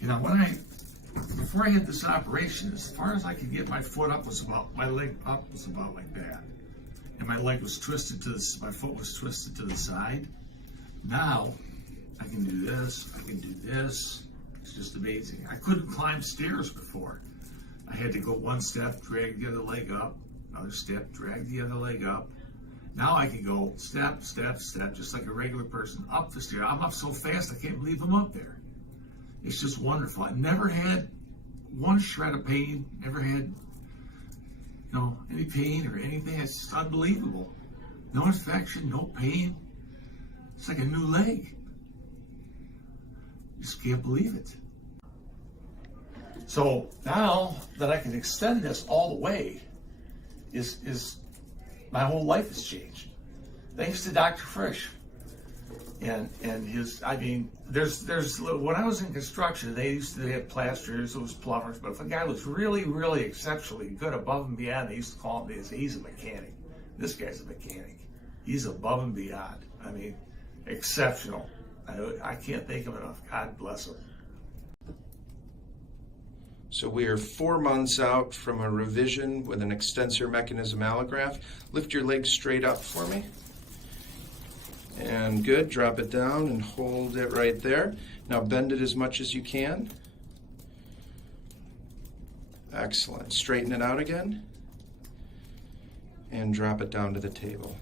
You know, before I had this operation, as far as I could get my foot up my leg up was about like that. And my leg was twisted my foot was twisted to the side. Now, I can do this, I can do this. It's just amazing. I couldn't climb stairs before. I had to go one step, drag the other leg up, another step, drag the other leg up. Now I can go step, step, step, just like a regular person, up the stair. I'm up so fast, I can't believe I'm up there. It's just wonderful. I never had one shred of pain, never had, any pain or anything. It's just unbelievable. No infection, no pain. It's like a new leg. Just can't believe it. So now that I can extend this all the way, is my whole life has changed. Thanks to Dr. Frisch. And his, there's when I was in construction, they used to have plasterers, it was plumbers, but if a guy was really, really exceptionally good above and beyond, they used to call him, he's a mechanic. This guy's a mechanic. He's above and beyond. Exceptional. I can't thank him enough. God bless him. So we are 4 months out from a revision with an extensor mechanism allograft. Lift your leg straight up for me. And good, drop it down and hold it right there. Now bend it as much as you can. Excellent. Straighten it out again. And drop it down to the table.